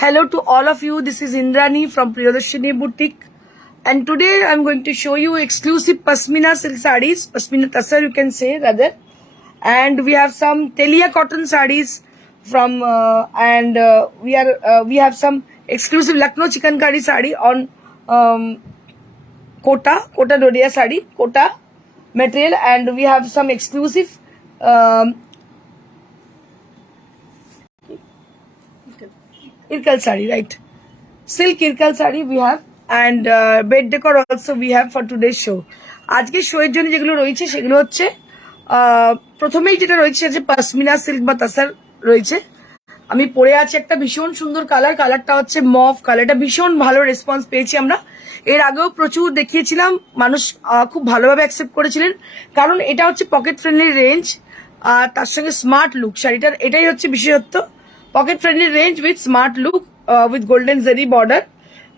Hello to all of you. This is Indrani from Priyadarshini Boutique. And today I'm going to show you exclusive Pasmina silk sarees. Pasmina Tassar you can say rather. And we have some Telia cotton sarees from we have some exclusive Lucknow chikankari saree on Kota Dodia saree, Kota material, and we have some exclusive Irkal saree, right? Silk Irkal saree we have, and bed decor also we have for today's show. আজকে শো এর জন্য যেগুলো রয়েছে সেগুলো হচ্ছে প্রথমেই যেটা রয়েছে যে পশমিনা সিল্ক বা তাসার রয়েছে। আমি পরে আছি একটা ভীষণ সুন্দর কালারটা হচ্ছে মভ কালার। এটা ভীষণ ভালো রেসপন্স পেয়েছি আমরা। এর আগেও প্রচুর দেখিয়েছিলাম, মানুষ খুব ভালোভাবে অ্যাকসেপ্ট করেছিলেন, কারণ এটা হচ্ছে পকেট ফ্রেন্ডলি রেঞ্জ আর তার সঙ্গে স্মার্ট লুক। শাড়িটার এটাই হচ্ছে বিশেষত্ব, pocket friendly range with smart look with golden জারি বর্ডার।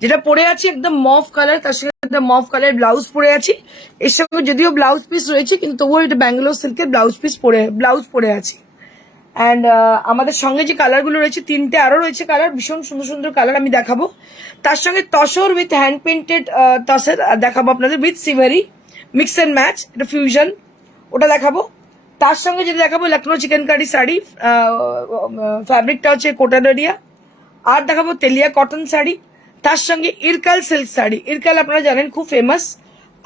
যেটা পরে আছি একদম মভ কালার, তার সঙ্গে একদম মভ কালার ব্লাউজ পরে আছি। এর সঙ্গে যদিও ব্লাউজ পিস রয়েছে কিন্তু তবুও এটা ব্যাঙ্গালোর সিল্কের ব্লাউজ পরে আছি। অ্যান্ড আমাদের সঙ্গে যে কালারগুলো রয়েছে, তিনটে আরো রয়েছে কালার, ভীষণ সুন্দর সুন্দর কালার আমি দেখাবো। তার সঙ্গে tussar with hand painted tussar দেখাবো আপনাদের, উইথ সিভারি মিক্স অ্যান্ড ম্যাচ, এটা ফিউশন, ওটা দেখাবো। তার সঙ্গে যেটা দেখাবো লখনৌ চিকেনকারি শাড়ি, ফ্যাব্রিকটা হচ্ছে কোটাডোরিয়া, আর দেখাবো তেলিয়া কটন শাড়ি, তার সঙ্গে ইরকাল সিল্ক শাড়ি। ইরকাল আপনারা জানেন খুব ফেমাস,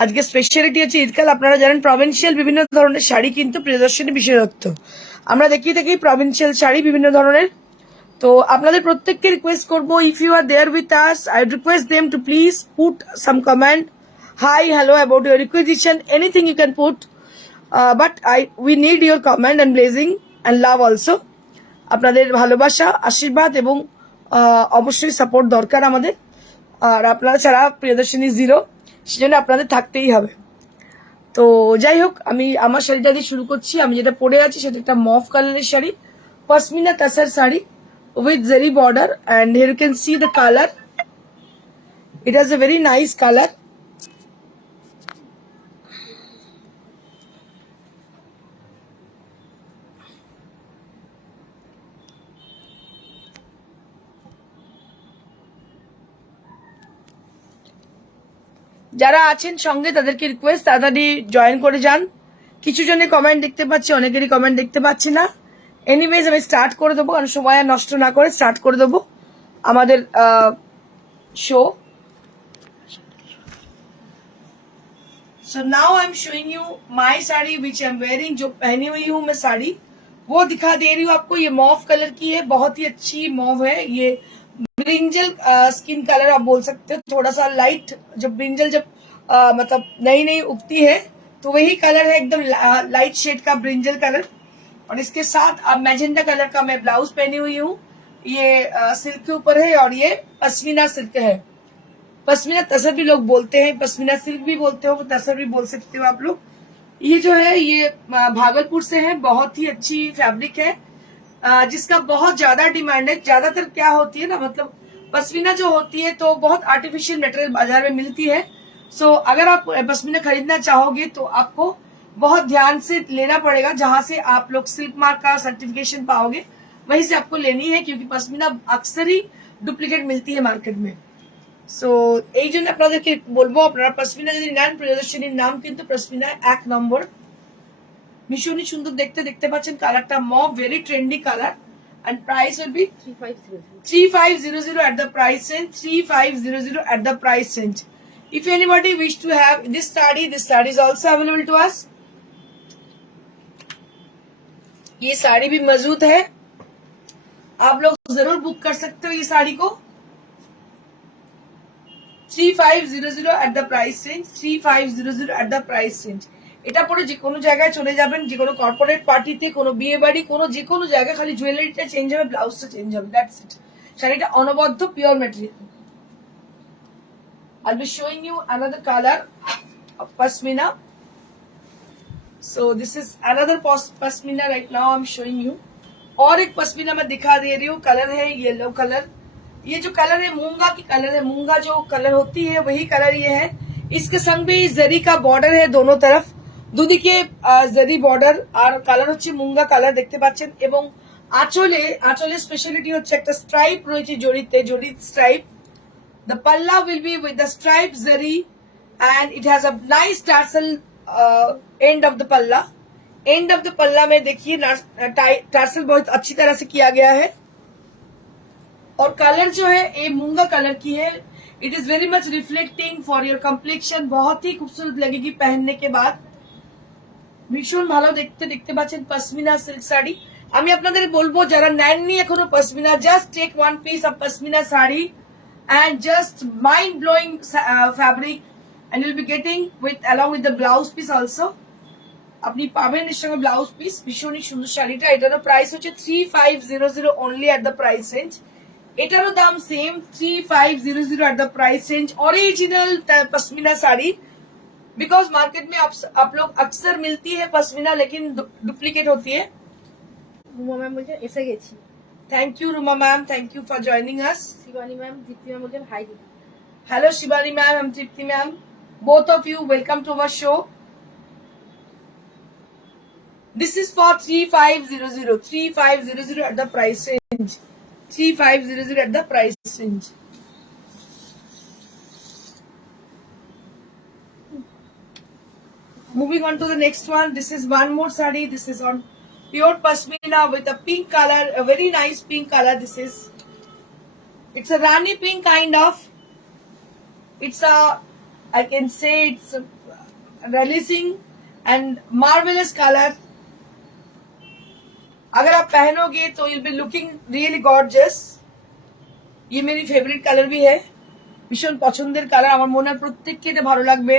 আজকে স্পেশালিটি হচ্ছে ইরকাল। আপনারা জানেন প্রভিন্সিয়াল বিভিন্ন ধরনের শাড়ি কিন্তু প্রিয়দর্শনী বিশেষত্ব, আমরা দেখিয়ে থাকি প্রভিন্সিয়াল শাড়ি বিভিন্ন ধরনের। তো আপনাদের প্রত্যেককে রিকোয়েস্ট করবো, if you are there with us, I request them to please put some comment, hi hello about your requisition, anything you can put, but we need your comment and blessing and love also. আপনাদের ভালোবাসা, আশীর্বাদ এবং অবশ্যই সাপোর্ট দরকার আমাদের। আর আপনারা ছাড়া প্রিয়দর্শনী জিরো, সেজন্য আপনাদের থাকতেই হবে। তো যাই হোক, আমি আমার শাড়িটা দিয়ে শুরু করছি। আমি যেটা পরে আছি সেটা একটা মভ কালারের sari, pashmina tussar sari with zari border, and here you can see the colour. It has a very nice colour. যারা আছেন সঙ্গে তাদেরকে রিকোয়েস্ট তাড়াতাড়ি জয়েন করে যান। কিছু জনের কমেন্ট দেখতে পাচ্ছি, অনেকেরই কমেন্ট দেখতে পাচ্ছি না। এনিওয়েজ আমি স্টার্ট করে দেবো, কারণ সময় আর নষ্ট না করে স্টার্ট করে দেবো আমাদের show. So now I am showing you my साड़ी विच आई एम वेयरिंग, जो पहनी हुई हूँ मैं साड़ी वो दिखा दे रही हूँ आपको। ये मॉव कलर की है, बहुत ही अच्छी मॉव है। ये ब्रिंजल स्किन कलर आप बोल सकते हो, थोड़ा सा लाइट। जब ब्रिंजल मतलब नई उगती है तो वही कलर है, एकदम लाइट शेड का ब्रिंजल कलर। और इसके साथ अब मैजेंडा कलर का मैं ब्लाउज पहनी हुई हूँ। ये सिल्क के ऊपर है और ये पश्मीना सिल्क है। पश्मीना तसर भी लोग बोलते हैं, पश्मीना सिल्क भी बोलते हो, तसर भी बोल सकते हो आप लोग। ये जो है ये भागलपुर से है, बहुत ही अच्छी फैब्रिक है जिसका बहुत ज्यादा डिमांड है। ज्यादातर क्या होती है ना, मतलब पश्मीना जो होती है तो बहुत आर्टिफिशियल मटेरियल बाजार में मिलती है। सो अगर आप पश्मीना खरीदना चाहोगे तो आपको बहुत ध्यान से लेना पड़ेगा। जहां से आप लोग सिल्क मार्क का सर्टिफिकेशन पाओगे वहीं से आपको लेनी है, क्योंकि पश्मीना अक्सर ही डुप्लीकेट मिलती है मार्केट में। সো এই জন্য আপনাদেরকে বলবো, আপনারা পশমিনা যদি নেন, প্রিয়দর্শনীর নাম কিন্তু পশমিনা 1 নম্বর। ভীষণই সুন্দর দেখতে পাচ্ছেন কালারটা, mauve, very trendy colour. And price will be 3500 at the price range, 3500 at the price range. If anybody wish to have this saree is also available to us. ये साड़ी भी मौजूद है, आप लोग जरूर बुक कर सकते हो ये साड़ी को। 3500 at the price range, 3500 at the price range। এটা পরে যে কোনো জায়গায় চলে যাবেন, যে কোনো কর্পোরেট পার্টিতে, কোনো বিয়ে বাড়ি, কোনো যে কোনো জায়গায়, খালি জুয়েলারিটা চেঞ্জ হবে, ব্লাউজটা চেঞ্জ হবে, দ্যাটস ইট। শাড়িটা অনবদ্য pure material. I'll be showing you another color of pashmina. So this is another pashmina right now I'm showing you। और एक पश्मीना मैं दिखा दे रही हूँ, कलर है येलो कलर। ये जो कलर है मूंगा की कलर है, मूंगा जो कलर होती है वही कलर ये है। इसके संग भी जरी का बॉर्डर है दोनों तरफ, দুদিকে জরি বর্ডার, আর কালার হচ্ছে মুঙ্গা কালার দেখতে পাচ্ছেন। এবং আঁচলে আঁচলে স্পেশালিটি হচ্ছে একটা স্ট্রাইপ রয়েছে জড়িতে, জড়িত stripe. The palla will be with the striped zari and it has a nice tassel end of the palla. End of the palla में देखिए tassel बहुत अच्छी तरह से किया गया है और कलर जो है ये मूंगा कलर की है। It is very much reflecting for your complexion, बहुत ही खूबसूरत लगेगी पहनने के बाद। ভীষণ ভালো দেখতে দেখতে পাচ্ছেন পশমিনা সিল্ক শাড়ি। আমি আপনাদের বলবো যারা নেননি এখনো pashmina, just take one piece of pashmina sari and just mind blowing fabric and you'll be getting with along with the blouse piece also আপনি পাবেন এর সঙ্গে ব্লাউজ পিস। ভীষণই সুন্দর শাড়িটা, এটারও প্রাইস হচ্ছে 3500 only at the price range. এটারও দাম সেম 3500 eight the price range. Original pashmina sari, because market में आप लोग अक्सर मिलती है पश्मीना लेकिन डुप्लीकेट होती है। রুমা ম্যাম বলছেন এসে গেছি। Thank you Ruma ma'am, thank you for joining us. Shivani ma'am, Deepti ma'am বলছেন হাই দিদি। Hello Shivani ma'am and Tripti ma'am, both of you welcome to our show। This is for 3500 at the price range, 3500 at the price range। Moving on to the next one, this is one more sari. This is on pure pashmina with a pink color, a very nice pink color. It's a rani pink kind of. It's a, I can say it's a releasing and marvelous color। अगर आप पहनोगे तो you'll be looking really gorgeous। ये मेरी favourite colour भी है, ভীষণ পছন্দের কালার। আমার মনে হয় প্রত্যেককে এটা ভালো লাগবে,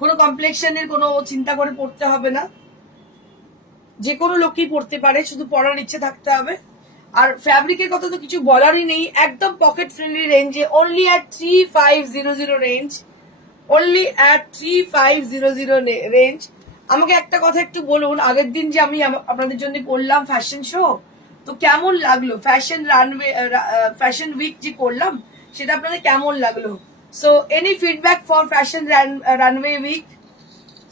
কোনো কমপ্লেক্সনের কোনো চিন্তা করে পড়তে হবে না, যে কোনো লোকই পড়তে পারে, শুধু পরার ইচ্ছে থাকতে হবে। আর ফ্যাব্রিকের কথা তো কিছু বলারই নেই, একদম পকেট ফ্রেন্ডলি রেঞ্জে, only at 3500 range, only at 3500 রেঞ্জ। আমাকে একটা কথা একটু বলুন, আগের দিন যে আমি আপনাদের জন্য করলাম ফ্যাশন শো, তো কেমন লাগলো? ফ্যাশন রানওয়ে, ফ্যাশন উইক যে করলাম সেটা আপনাদের কেমন লাগলো? So any feedback for fashion runway week?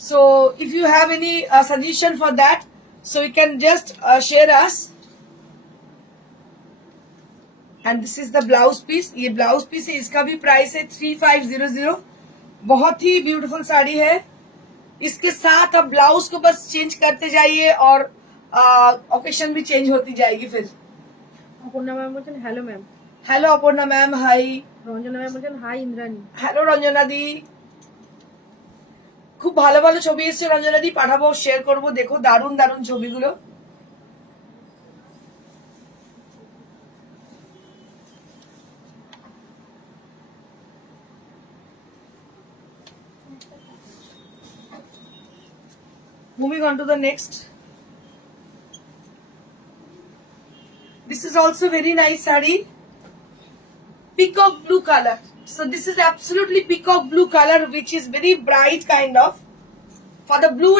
So if you have any suggestion for that, so you can just share us। and this is the blouse piece। ये blouse piece है, इसका भी प्राइस है 3500। बहुत ही ब्यूटीफुल साड़ी है। इसके साथ आप ब्लाउज को बस चेंज करते जाइए और ओकेशन भी चेंज होती जाएगी फिर। অপর্ণা ম্যাম বলছেন hello ma'am. Hello Aparna ma'am, high. Ranjana ম্যাম বলছেন হাই ইন্দ্রাণী। हेलो रंजना दी, খুব ভালো ভালো ছবি এসেছে রঞ্জনা দি, পাঠাবো, শেয়ার করবো, দেখো দারুণ দারুণ ছবিগুলো। Moving on to the next, this is also very nice saree, peacock blue color। So this is absolutely peacock blue color which is very bright kind of। For the blue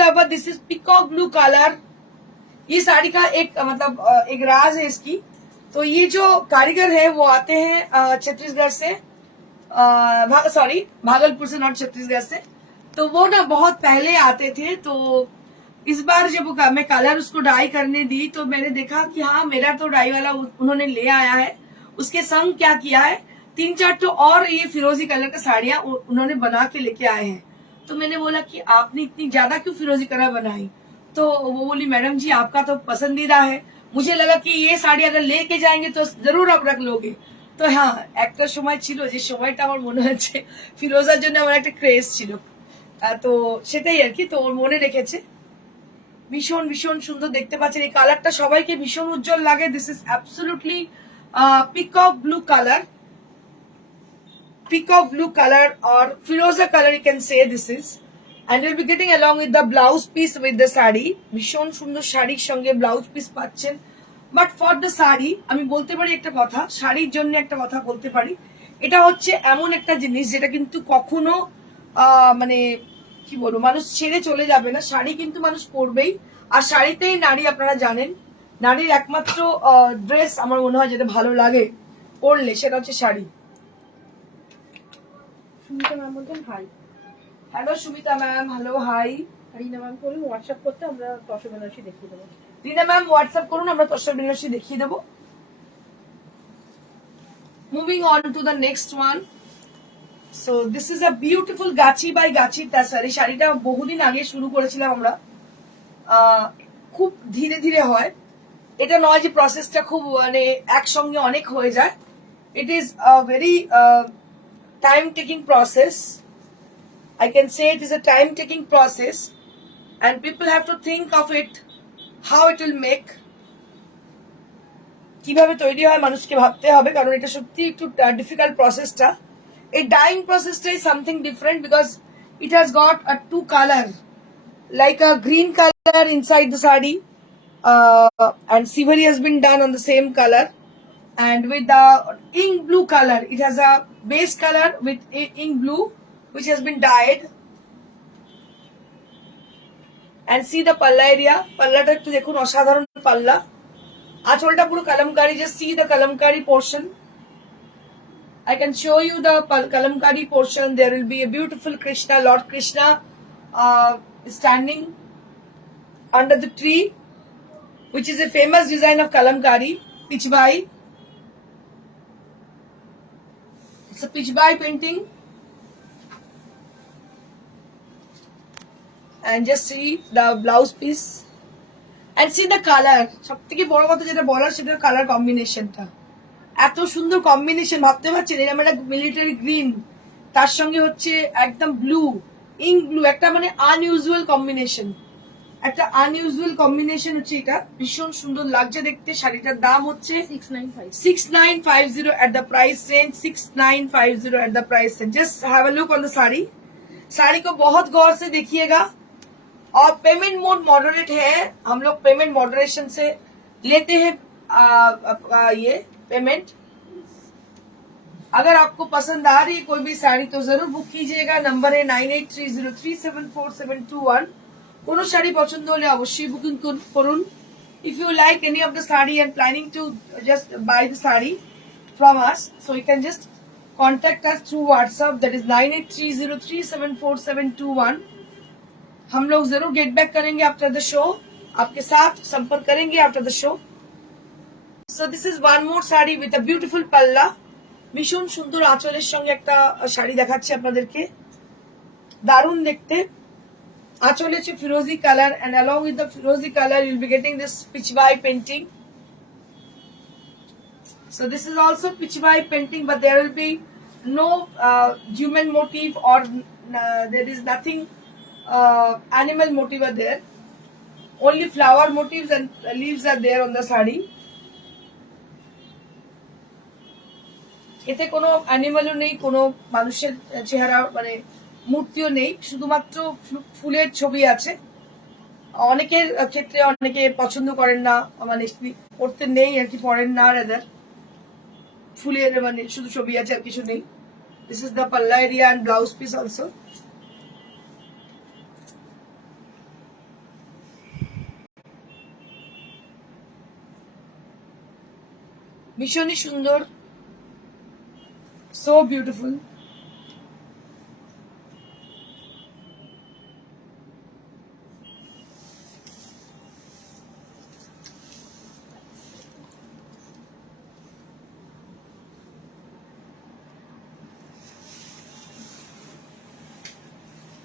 lover, this is peacock blue color। ये साड़ी का एक मतलब एक राज है इसकी। तो ये जो कारीगर है वो आते हैं छत्तीसगढ़ से, सॉरी भागलपुर से, नॉट छत्तीसगढ़ से। तो वो ना बहुत पहले आते थे, तो इस बार जब मैं कलर उसको डाई करने दी तो मैंने देखा कि हाँ मेरा तो डाई वाला उन्होंने ले आया है। उसके संग क्या किया है, 3-4 तो और ये फिरोजी कलर का साड़ियां उन्होंने बना के लेके आए हैं। तो मैंने बोला कि आपने इतनी ज्यादा क्यों फिरोजी कलर बनाई? तो वो बोली मैडम जी आपका तो पसंदीदा है, मुझे लगा कि ये साड़ी अगर लेके जाएंगे तो जरूर आप रख लोगे। তো হ্যাঁ, একটা সময় ছিল যে সময়টা আমার মনে হচ্ছে ফিরোজার জন্য আমার একটা ক্রেজ ছিল, তো সেটাই আর কি, তো ওর মনে রেখেছে। ভীষণ ভীষণ সুন্দর দেখতে পাচ্ছেন, এই কালারটা সবাইকে ভীষণ উজ্জ্বল লাগে। This is absolutely peacock blue colour, peacock blue color or firoza color you can say this is। and you'll be getting along with the blouse piece with the sari. ভীষণ সুন্দর শাড়ির সঙ্গে ব্লাউজ পিস পাচ্ছেন। বাট ফর দ্য শাড়ি আমি বলতে পারি একটা কথা, শাড়ির জন্য একটা কথা বলতে পারি, এটা হচ্ছে এমন একটা জিনিস যেটা কিন্তু কখনো মানে কি বলবো মানুষ ছেড়ে চলে যাবে না। শাড়ি কিন্তু মানুষ পরবেই, আর শাড়িতেই নারী, আপনারা জানেন নারীর একমাত্র ড্রেস আমার মনে হয় যেটা ভালো লাগে পরলে সেটা হচ্ছে শাড়ি। সুমিতা ম্যাম বলছেন hi. Hello Sumita ma'am, hello hi. Rina ma'am করুন হোয়াটসঅ্যাপ করতে, আমরা তসর বেনারসি দেখিয়ে দেবো। রিনা ম্যাম হোয়াটসঅ্যাপ করুন, আমরা তসর বেনারসি দেখিয়ে দেবো। Moving on to the next one. So this is a beautiful গাছি বাই গাছি তাসার। এই শাড়িটা বহুদিন আগে শুরু করেছিলাম আমরা, খুব ধীরে ধীরে হয়। এটা নয় যে প্রসেসটা খুব মানে একসঙ্গে অনেক হয়ে যায়। It is a very time taking process. I can say it is a time taking process and people have to think of it, how it will make, কিভাবে তৈরি হয় মানুষকে ভাবতে হবে, কারণ এটা সত্যি একটু ডিফিকাল্ট প্রসেসটা। এই ডাইং প্রসেসটা is something different because it has got a two colour, like a green color inside the sari, and savory has been done on the same color, and with the ink blue color, it has a base color with ink blue which has been dyed. And see the palla area, pallata ekটু দেখুন, অসাধারণ পাল্লা। আঁচলটা পুরো Kalamkari, just see the kalamkari portion. I can show you the kalamkari portion. There will be a beautiful Krishna, Lord Krishna, standing under the tree, which is a famous design of kalamkari, Pichbai. It's a Pichbai painting. And just see the blouse piece and see the color. সবথেকে বড় কথা যেটা বলার সেটা কালার কম্বিনেশনটা এত সুন্দর কম্বিনেশন, ভাবতে পারছেন এরকম একটা মিলিটারি গ্রিন তার সঙ্গে হচ্ছে একদম ব্লু, ইঙ্ক ব্লু, একটা মানে আনইউজুয়াল কম্বিনেশন, একটা আনইউজুয়াল কম্বিনেশন হচ্ছে এটা। ভীষণ সুন্দর লাগছে দেখতে। শাড়িটার দাম হচ্ছে 6950 at the price range, 6950 at the price range. Just have a look on the sari. साड़ी को बहुत गौर से देखिएगा और पेमेंट मोड मॉडरेट है। हम लोग पेमेंट मॉडरेशन से लेते हैं ये पेमेंट। अगर आपको पसंद आ रही है कोई भी साड़ी तो जरूर बुक कीजिएगा। नंबर है 9830374721। কোনো শাড়ি পছন্দ হলে অবশ্যই বুকিং করুন। If you like any of the saree and planning to just buy the saree from us, so you can just contact us through WhatsApp, that is 9830374721। हम लोग जरूर गेट बैक करेंगे आफ्टर द शो, आपके साथ संपर्क करेंगे after the show. So this is one more sari with a beautiful পাল্লা। ভীষণ সুন্দর আঁচলের সঙ্গে একটা শাড়ি দেখাচ্ছি আপনাদেরকে, দারুণ দেখতে। আঁচল হচ্ছে ফিরোজি colour and along with the firozi color you will be getting this Pichbai painting. So this is also Pichbai painting, but there will be no human motive or there is nothing animal motive are there. Only flower motifs and leaves are there on the sari. এতে কোনো অ্যানিমালও নেই, কোনো মানুষের চেহারা মানে মূর্তিও নেই, শুধুমাত্র ফুলের ছবি আছে। অনেকের ক্ষেত্রে অনেকে পছন্দ করেন না, মানে পড়তে নেই আর কি, পড়েন না, রাদার ফুলের মানে শুধু ছবি আছে আর কিছু নেই। This is the palla area and blouse piece also. ভীষণই সুন্দর, so beautiful.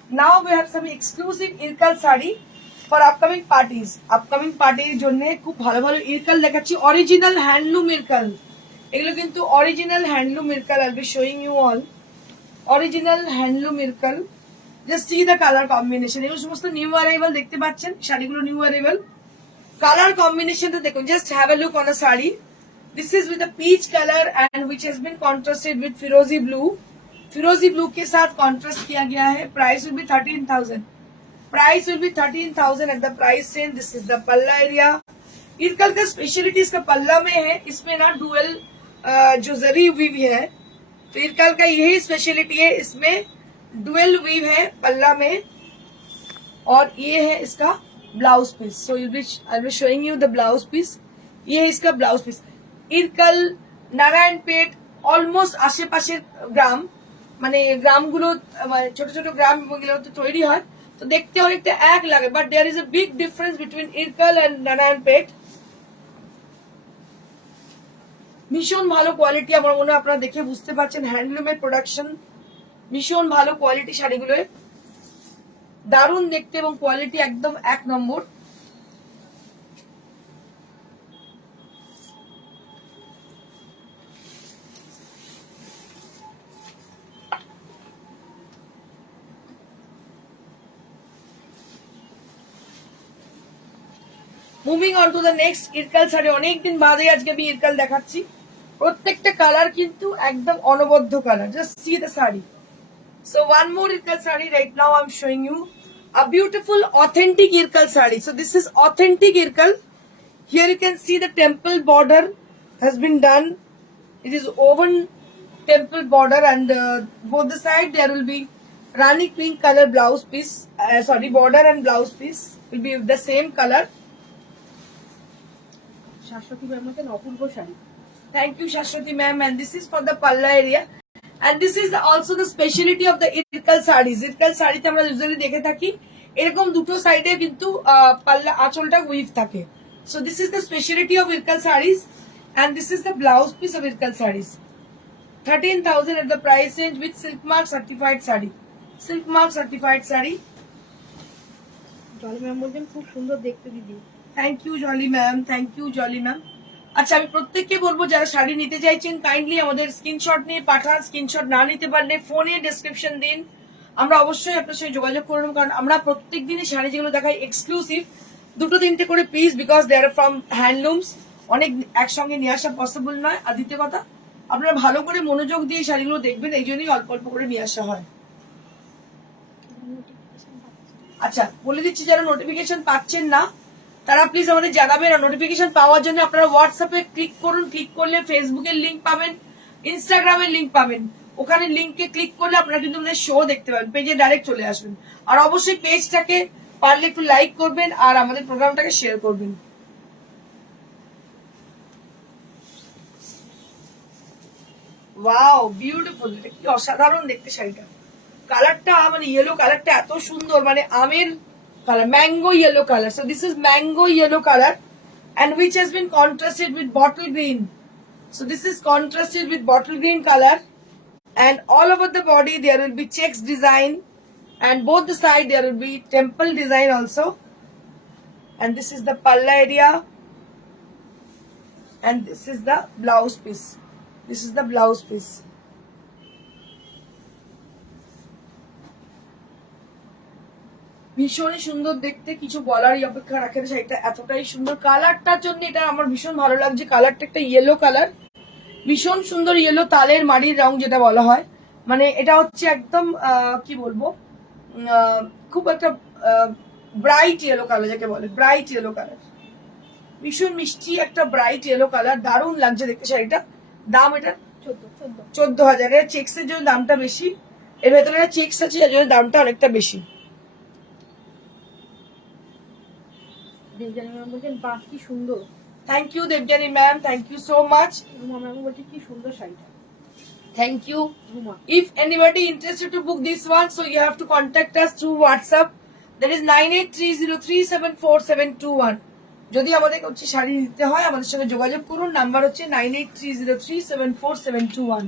Now we have some exclusive ইরকাল sari for upcoming parties. Upcoming partyর জন্য খুব ভালো ভালো ইরকাল দেখাচ্ছি, অরিজিনাল হ্যান্ডলুম ইরকাল। এগুলো কিন্তু original handloom Ilkal. I'll be showing you all original handloom Ilkal. Just see the colour combination. এগুলো সমস্ত নিউ অ্যারাইভাল, দেখতে পাচ্ছেন শাড়িগুলো নিউ অ্যারাইভাল। কালার কম্বিনেশনটা দেখুন, just have a look on the sari. This is with a peach colour and which has been contrasted with फिरोजी blue. फिरोजी blue के साथ कॉन्ट्रास्ट किया गया है। Price will be 13,000। Price will be 13,000 at the price range. This is the palla area. Ilkal का speciality इसका पल्ला में है, इसमें ना डुअल जो जरी वीव है, तो इरकल का यही स्पेशलिटी है, इसमें डुअल वीव है पल्ला में। और ये है इसका blouse piece. So I will be showing you the blouse piece. ये है इसका blouse piece. Ilkal, Narayanpet, almost আশেপাশের গ্রাম, মানে গ্রামগুলো ছোট ছোট গ্রাম গুলোতে তৈরি হয়। তো দেখতে অনেকটা এক লাগে, but there is a big difference between Ilkal and Narayan Pet. ভীষণ ভালো কোয়ালিটি, আমার মনে হয় আপনারা দেখে বুঝতে পারছেন, হ্যান্ডলুমের প্রোডাকশন, ভীষণ ভালো কোয়ালিটি শাড়িগুলোর, দারুণ দেখতে এবং কোয়ালিটি একদম এক নম্বর। Moving on to the next Ilkal sari. অনেকদিন বাদে আজকে আমি ইরকাল দেখাচ্ছি। প্রত্যেকটা কালার কিন্তু একদম অনবদ্য colour. Just see the sari. So one more Irkal sari right now I'm showing you a beautiful authentic Irkal sari. So this is authentic Irkal. Here you can see the temple border has been done. It is woven temple border, and both the side there will be Rani pink color blouse piece. Border and blouse piece will be the same color. Shashwati ম্যামের অপূর্ব sari. Thank you Shashwati ma'am, and this is for the Palla area. And this is also the speciality of the Irkal sarees. Irkal শাড়িতে আমরা ইউজুয়ালি দেখে থাকি এরকম দুটো সাইডে কিন্তু পাল্লা আঁচলটা উইভ থাকে। So this is the speciality of Irkal sarees, and this is the blouse piece of Irkal sarees. 13,000 at the price range with silk mark certified saree. Silk mark certified saree. Jolly ma'am বলছেন খুব সুন্দর দেখতে দিদি। Thank you Jolly ma'am, thank you Jolly ma'am. আচ্ছা, আমি প্রত্যেককে বলবো যারা শাড়ি নিতে চাইছেন কাইন্ডলি আমাদের স্ক্রিনশট নিয়ে পাঠান। স্ক্রিনশট না নিতে পারলে ফোনে ডেসক্রিপশন দিন, আমরা অবশ্যই আপনার সঙ্গে যোগাযোগ করে নেব। কারণ আমরা প্রত্যেক দিনই শাড়ি যেগুলো দেখাই এক্সক্লুসিভ, দুটো তিনটে করে piece, because they are from handlooms, অনেক একসঙ্গে নিয়ে আসা পসিবল নয়। আর দ্বিতীয় কথা, আপনারা ভালো করে মনোযোগ দিয়ে শাড়িগুলো দেখবেন, এই জন্যই অল্প অল্প করে নিয়ে আসা হয়। আচ্ছা, বলে দিচ্ছি যারা নোটিফিকেশন পাচ্ছেন না তারা প্লিজ আমাদের জানাবেন। আর নোটিফিকেশন পাওয়ার জন্য আপনারা হোয়াটসঅ্যাপে ক্লিক করুন। ক্লিক করলে ফেসবুকের লিঙ্ক পাবেন, ইনস্টাগ্রামের লিঙ্ক পাবেন। ওখানে লিঙ্কে ক্লিক করলে আপনারা কিন্তু আমাদের শো দেখতে পাবেন, পেজে ডাইরেক্ট চলে আসবেন। আর অবশ্যই পেজটাকে পারলে একটু লাইক করবেন আর আমাদের প্রোগ্রামটাকে শেয়ার করবেন। ওয়াও, বিউটিফুল, কি অসাধারণ দেখতে শাড়িটা। কালারটা মানে ইয়েলো কালারটা এত সুন্দর, মানে আমের color, mango yellow color. So this is mango yellow color, and which has been contrasted with bottle green. So this is contrasted with bottle green color, and all over the body there will be checks design, and both the side there will be temple design also. And this is the palla area, and this is the blouse piece. This is the blouse piece. ভীষণই সুন্দর দেখতে, কিছু বলারই অপেক্ষা রাখে না, শাড়িটা এতটাই সুন্দর। কালারটার জন্য এটা আমার ভীষণ ভালো লাগছে। কালারটা একটা ইয়েলো কালার, ভীষণ সুন্দর ইয়েলো, তালের মাড়ির রং যেটা বলা হয়, মানে এটা হচ্ছে একদম কি বলবো, খুব একটা ব্রাইট ইয়েলো কালার যাকে বলে, ব্রাইট ইয়েলো কালার, ভীষণ মিষ্টি একটা ব্রাইট ইয়েলো কালার, দারুণ লাগছে দেখতে শাড়িটা। দাম এটা 14,000। চেক্স এর জন্য দামটা বেশি, এর ভেতরে চেক্স আছে যার জন্য দামটা অনেকটা বেশি। দেবজানী ম্যাম বলছেন বাহ কি সুন্দর। Thank you Debjani ma'am, thank you so much. Ruma ma'am বলছে কি সুন্দর শাড়িটা। Thank you. If anybody interested to book this one, so you have to contact us through WhatsApp. That is 9830374721. যদি আমাদের হচ্ছে শাড়ি নিতে হয় আমাদের সঙ্গে যোগাযোগ করুন। নাম্বার হচ্ছে 9830374721.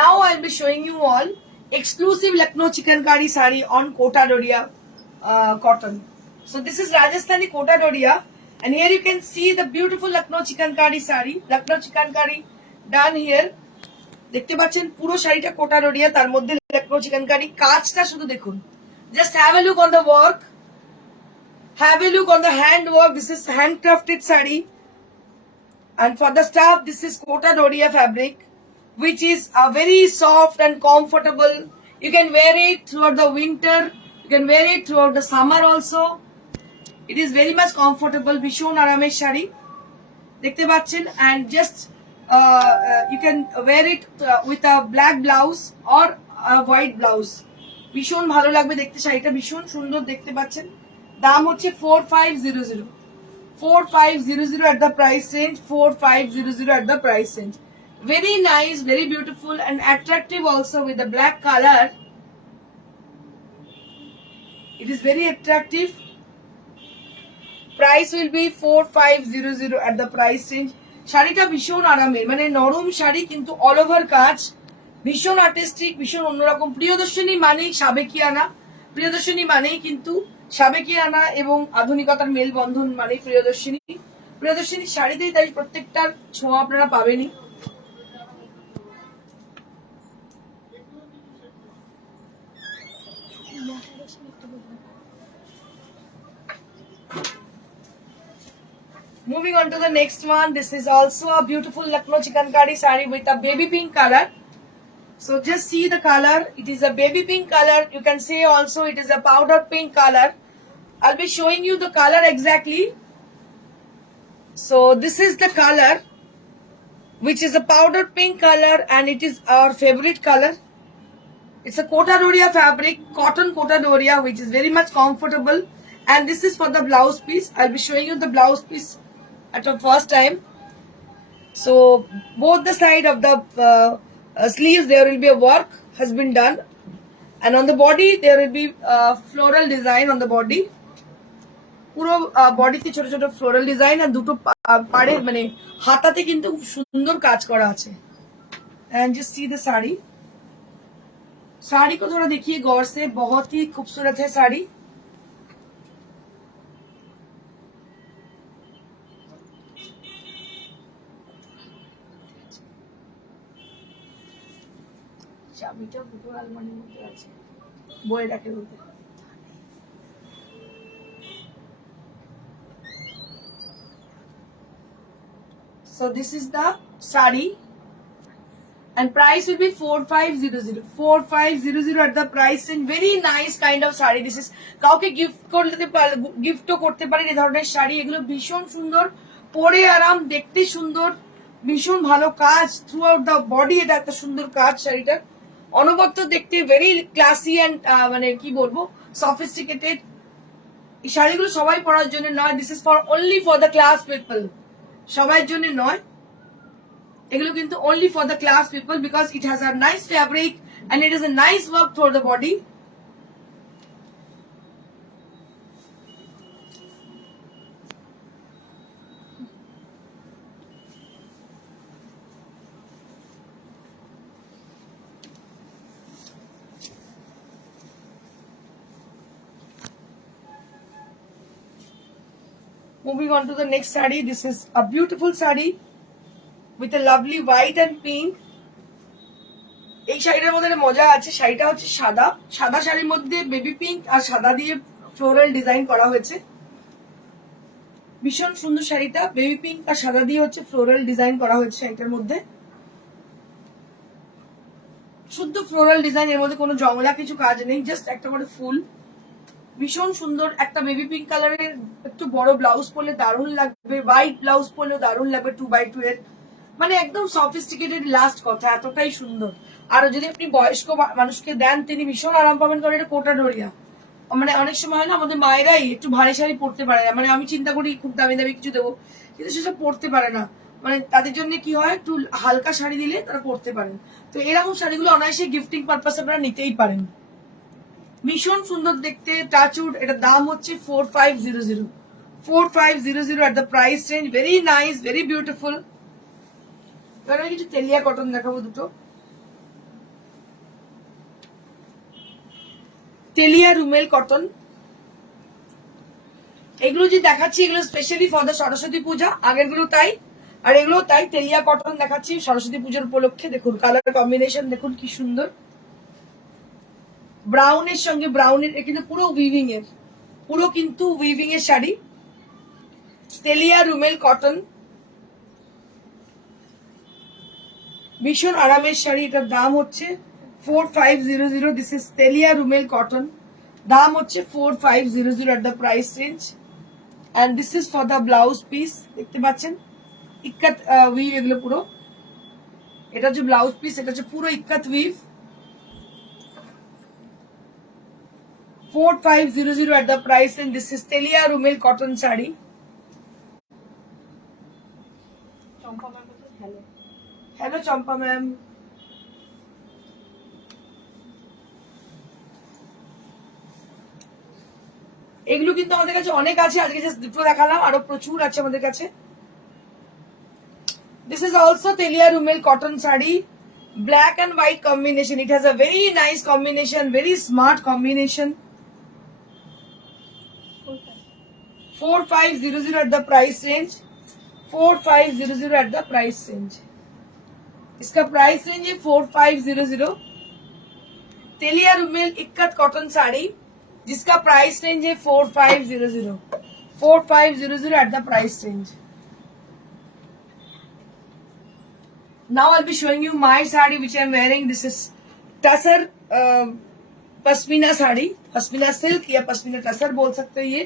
Now I'll be showing you all exclusive Lucknow chikankari sari on Kota Doria cotton. So this is Rajasthani Kota Doria, and here you can see the beautiful Lucknow chikankari sari. Lucknow chikankari done here. দেখতে পাচ্ছেন পুরো শাড়িটা কোটা ডোরিয়া, তার মধ্যে Lucknow chikankari। কাজটা শুধু দেখুন, just have a look on the work, have a look on the hand work. This is handcrafted sari, and for the staff this is Kota Doria fabric, which is very soft and comfortable. You can wear it throughout the winter, you can wear it throughout the summer also. It is very much comfortable, ভীষণ আরামের শাড়ি দেখতে পাচ্ছেন। and just you can wear it with a black blouse or a white blouse. ভীষণ ভালো লাগবে দেখতে, শাড়িটা ভীষণ সুন্দর দেখতে পাচ্ছেন। দাম হচ্ছে 4500, 4500 at the price range. 4500 at the price range. Very nice, very beautiful and attractive also with the black color. It is very attractive. Price will be 4500 at the price range. শাড়িটা ভীষণ আরামের, মানে নরম শাড়ি কিন্তু অল ওভার কাজ, ভীষণ আর্টিস্টিক, ভীষণ অন্যরকম। প্রিয়দর্শিনী মানেই সাবেকিয়ানা, প্রিয়দর্শিনী মানেই কিন্তু সাবেকিয়ানা এবং আধুনিকতার মেলবন্ধন মানেই প্রিয়দর্শিনী। প্রিয়দর্শিনী শাড়িতেই তাই প্রত্যেকটার ছোঁয়া আপনারা পাবেনই। Moving on to the next one, this is also a beautiful Lucknow chikankari saree with a baby pink color. So just see the color, it is a baby pink color. You can say also it is a powder pink color. I'll be showing you the color exactly. So this is the color, which is a powder pink color, and it is our favorite color. It's a Kota Doria fabric, cotton Kota Doria, which is very much comfortable. And this is for the blouse piece. I'll be showing you the blouse piece at the first time. So both the side of the sleeves there will be a work has been done, and on the body there will be floral design on the body. পুরো বডিতে ছোট ছোট floral design, আর দুটো পাড়ের মানে হাতাতে কিন্তু খুব সুন্দর কাজ করা আছে। And just see the sari, साड़ी को थोड़ा देखिए गौर से, बहुत ही खूबसूरत है साड़ी। চাবিটা দুটো আলমারির মধ্যে আছে, বয়ে রাখে বলতে। So this is the saree and price will be 4500 4500 at the price, and very nice kind of saree. This is কাউকে গিফটও করতে পারেন এই ধরনের শাড়ি। এগুলো ভীষণ সুন্দর, পরে আরাম, দেখতে সুন্দর, ভীষণ ভালো কাজ থ্রু আউট দ্য বডি। এটা একটা সুন্দর কাজ শাড়িটার, অনবদ্য দেখতে, ভেরি ক্লাসি অ্যান্ড মানে কি বলবো সফিস্টিকেটেড। এই শাড়িগুলো সবাই পরার জন্য নয়, this is for only for the class people, সবার জন্য নয়, এগুলো কিন্তু only for the class people because it has a nice fabric and it is a nice work for the body. Moving on to the next saree, this is a beautiful saree with a lovely white and pink. এই শাড়িটার মধ্যে একটা মজা আছে, শাড়িটা হচ্ছে সাদা, সাদা শাড়ির মধ্যে বেবি পিঙ্ক আর সাদা দিয়ে ফ্লোরাল ডিজাইন করা হয়েছে। ভীষণ সুন্দর শাড়িটা, বেবি পিঙ্ক আর সাদা দিয়ে হচ্ছে ফ্লোরাল ডিজাইন করা হয়েছে শাড়িটার মধ্যে, শুদ্ধ ফ্লোরাল ডিজাইন, এর মধ্যে কোনো জংলা কিছু কাজ নেই, জাস্ট একটা করে ফুল। ভীষণ সুন্দর, একটা বেবি পিঙ্ক কালারের একটু বড় ব্লাউজ পরলে দারুণ লাগবে, হোয়াইট ব্লাউজ পরলেও দারুণ লাগবে 2x2 এর, মানে একদম সফিস্টিকেটেড লাস্ট কথা, এতটাই সুন্দর। আর যদি আপনি বয়স্ক মানুষকে দেন তিনি ভীষণ আরাম পাবেন, কারণ এটা কোটা ডোরিয়া। মানে অনেক সময় হয় না আমাদের মায়েরাই একটু ভারী শাড়ি পরতে পারে না, মানে আমি চিন্তা করি খুব দামি দামি কিছু দেবো, কিন্তু সেসব পরতে পারে না, মানে তাদের জন্য কি হয় একটু হালকা শাড়ি দিলে তারা পরতে পারেন। তো এরকম শাড়িগুলো অনায়াসে গিফটিং পারপাস আপনারা নিতেই পারেন, ভীষণ সুন্দর দেখতে, টাচউড। এটার দাম হচ্ছে 4500 4500 at the price range, very nice, very beautiful। এবার আমি কিছু তেলিয়া কটন দেখাবো, দুটো তেলিয়া রুমেল কটন। এগুলো যে দেখাচ্ছি এগুলো স্পেশালি ফর দ্য সরস্বতী পূজা, আগের গুলো তাই আর এগুলো তাই। তেলিয়া কটন দেখাচ্ছি সরস্বতী পুজোর উপলক্ষে। দেখুন কালার কম্বিনেশন দেখুন কি সুন্দর, ব্রাউনের সঙ্গে ব্রাউনের, কিন্তু পুরো উইভিং এর, পুরো কিন্তু উইভিং এর শাড়ি, তেলিয়া রুমেল কটন, ভীষণ আরামের শাড়ি। এটার দাম হচ্ছে 4500। দিস ইজ তেলিয়া রুমেল কটন, দাম হচ্ছে 4500 at the price range, and this is for the blouse piece। দেখতে পাচ্ছেন ইক্কাত উইভ, এগুলো পুরো, এটা হচ্ছে ব্লাউজ পিস, এটা হচ্ছে পুরো ikat weave. 4500 at the price, and this is Telia Rumal cotton sari. Champa ma'am বলছে হ্যালো। Hello Champa ma'am. এগুলো কিন্তু আমাদের কাছে অনেক আছে, আজকে জাস্ট দুটো দেখালাম, আরো প্রচুর আছে আমাদের কাছে। This is also Telia Rumel cotton sari, black and white combination. It has a very nice combination, very smart combination. 4500 at the price range. 4500 at the price range. इसका प्राइस रेंज है 4500। तेलिया रुमेल इक्कत कॉटन साड़ी जिसका प्राइस रेंज है 4500। 4500 at the price range. Now I'll be showing you my sari which I'm wearing. This is tussar पश्मीना साड़ी, पश्मीना सिल्क या पश्मीना टसर बोल सकते हो। ये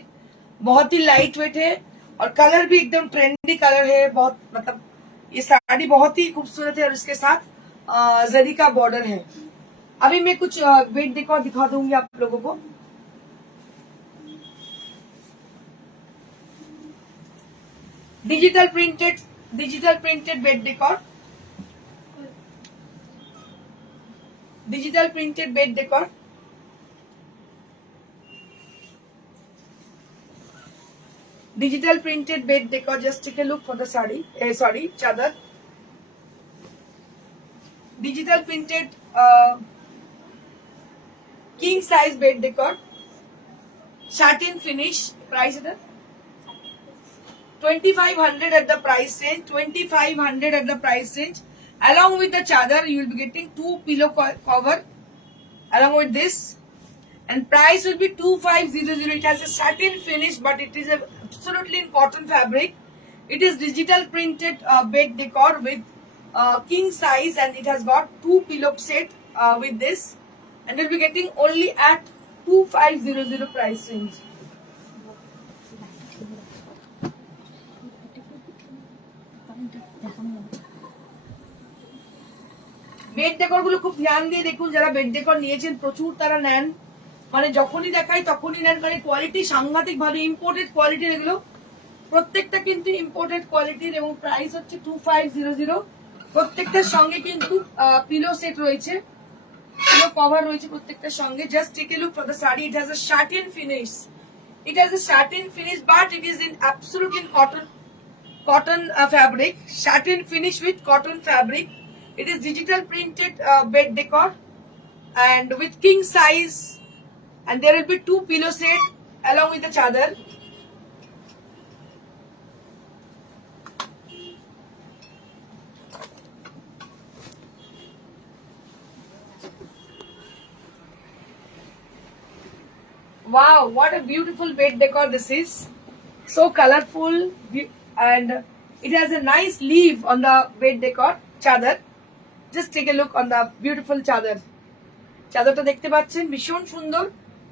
बहुत ही लाइट वेट है और कलर भी एकदम ट्रेंडी कलर है। बहुत मतलब ये साड़ी बहुत ही खूबसूरत है और इसके साथ जरी का बॉर्डर है। अभी मैं कुछ वेट देखो दिखा दूंगी आप लोगों को। Digital printed bed decor, digital printed bed decor. Digital printed bed decor. Just take a look for the sari. Sorry, chadar. Digital printed king size bed decor. Satin finish. Price it 2500 at the price range. 2500 at the price range. Along with the chadar, you will be getting 2 pillow cover. Along with this, and price will be 2500. It has a satin finish, but it is absolutely in cotton fabric. It is digital printed bed decor with king size, and it has got 2 pillow set with this, and you'll be getting only at 2500 price range. Bed decor গুলো খুব ধ্যান দিয়ে দেখুন, যারা bed decor নিয়েছেন প্রচুর তারা নেন, মানে যখনই দেখাই তখনই নেন, কারণ কোয়ালিটি সাংঘাতিক ভালো, ইম্পোর্টেড কোয়ালিটির এগুলো, প্রত্যেকটা কিন্তু ইম্পোর্টেড কোয়ালিটির এবং প্রাইস হচ্ছে 2500। প্রত্যেকটার সঙ্গে কিন্তু পিলো সেট রয়েছে, পিলো কভার রয়েছে প্রত্যেকটার সঙ্গে। Just take a look for the sari. It has a satin finish, it has a satin finish, but it is in absolute in cotton fabric, satin finish with cotton fabric. It is digital printed bed decor and with king size, and there will be 2 pillow set along with the chadar. Wow, what a beautiful bed decor this is. So colorful, and it has a nice leaf on the bed decor chadar. Just take a look on the beautiful chadar. চাদরটা দেখতে পাচ্ছেন ভীষণ সুন্দর,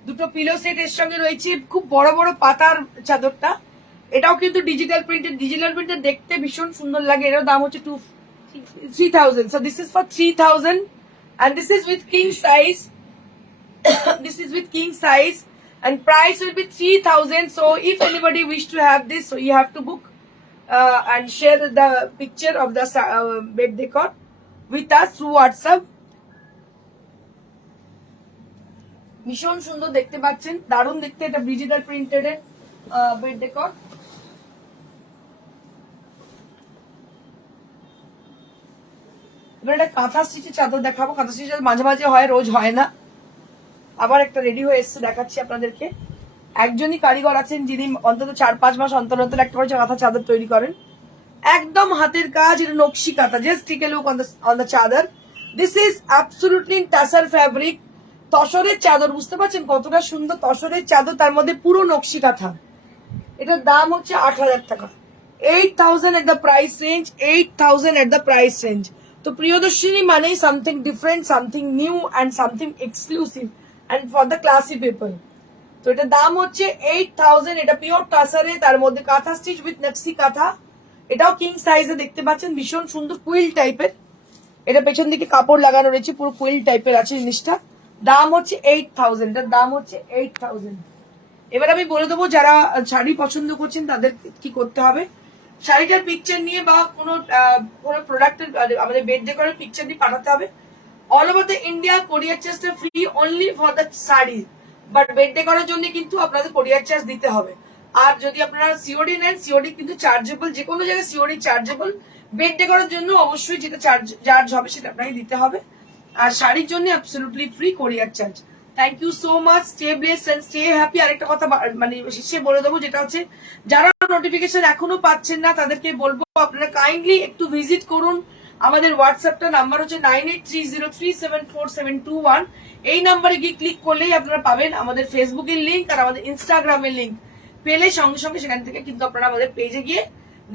দুটো pillow set এর সঙ্গে রয়েছে, খুব বড় বড় পাতার চাদরটা। এটাও কিন্তু ডিজিটাল প্রিন্টেড দেখতে ভীষণ সুন্দর লাগে। এর দাম হচ্ছে 3000। So this is for 3000 and this is with king size. This is with king size and price will be 3000. So if anybody wish to have this, so you have to book and share the picture of the bed decor with us through WhatsApp. ভীষণ সুন্দর দেখতে পাচ্ছেন, দারুণ দেখতে। এটা digital printed এর bed decor. এবার একটা কাঁথা স্টিচের চাদর দেখাবো। কাঁথা স্টিচের মাঝে মাঝে হয়, রোজ হয় না। আবার একটা রেডি হয়ে এসছে, দেখাচ্ছি আপনাদেরকে। একজনই কারিগর আছেন যিনি অন্তত 4-5 মাস অন্তর অন্তর একটা করে কাঁথা চাদর তৈরি করেন, একদম হাতের কাজ। এটা nakshi kantha. Just take a look on the chadar. This is absolutely in tussar fabric. তসরের চাদর, বুঝতে পারছেন কতটা সুন্দর তসরের চাদর, তার মধ্যে পুরো নকশি কাঁথা। এটার দাম হচ্ছে 8000 টাকা। 8000 at the price range, 8000 at the price range. তো প্রিয়দর্শিনী মানেই something different, something new and something exclusive and for the classy people. তো এটার দাম হচ্ছে 8000। এটা পিওর টাসারে, তার মধ্যে কাঁথা স্টিচ উইথ নকশি কাঁথা। এটাও কিং সাইজে দেখতে পাচ্ছেন, ভীষণ সুন্দর কুইল টাইপের। এটা পেছন দিকে কাপড় লাগানো রয়েছে, পুরো কুইল টাইপের আছে জিনিসটা। দাম হচ্ছে 8000। এটার দাম হচ্ছে 8000। এবার আমি বলে দেবো যারা শাড়ি পছন্দ করছেন তাদের কি করতে হবে। শাড়িটার পিকচার নিয়ে বা কোনো প্রোডাক্টের আমাদের বেড ডেকোরের পিকচার নিয়ে পাঠাতে হবে। All over the India courier চার্জটা free only for the sari, but bed ডেকোরের জন্য কিন্তু আপনাদের কোরিয়ার চার্জ দিতে হবে। আর যদি আপনারা সিওডি নেন, সিওডি কিন্তু চার্জেবল, যে কোনো জায়গায় সিওডি চার্জেবল। বেড ডেকোরের জন্য অবশ্যই যেটা চার্জ হবে সেটা আপনাকে দিতে হবে। আর শাড়ির জন্য absolutely free courier charge. Thank you so much, stay blessed and stay happy. আরেকটা কথা মানে শেষে বলে দেবো, যেটা হচ্ছে যারা নোটিফিকেশন এখনো পাচ্ছেন না তাদেরকে বলবো আপনারা কাইন্ডলি একটু ভিজিট করুন। আমাদের হোয়াটসঅ্যাপটা নাম্বার হচ্ছে 9830374721। এই নাম্বারে গিয়ে ক্লিক করলেই আপনারা পাবেন আমাদের ফেসবুকের লিঙ্ক আর আমাদের ইনস্টাগ্রামের লিঙ্ক। পেলে সঙ্গে সঙ্গে সেখান থেকে কিন্তু আপনারা আমাদের পেজে গিয়ে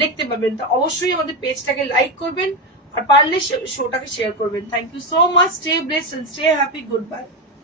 দেখতে পাবেন। তো অবশ্যই আমাদের পেজটাকে লাইক করবেন আর পারলে শোটাকে শেয়ার করবেন। Thank you so much, stay blessed and stay happy, good bye.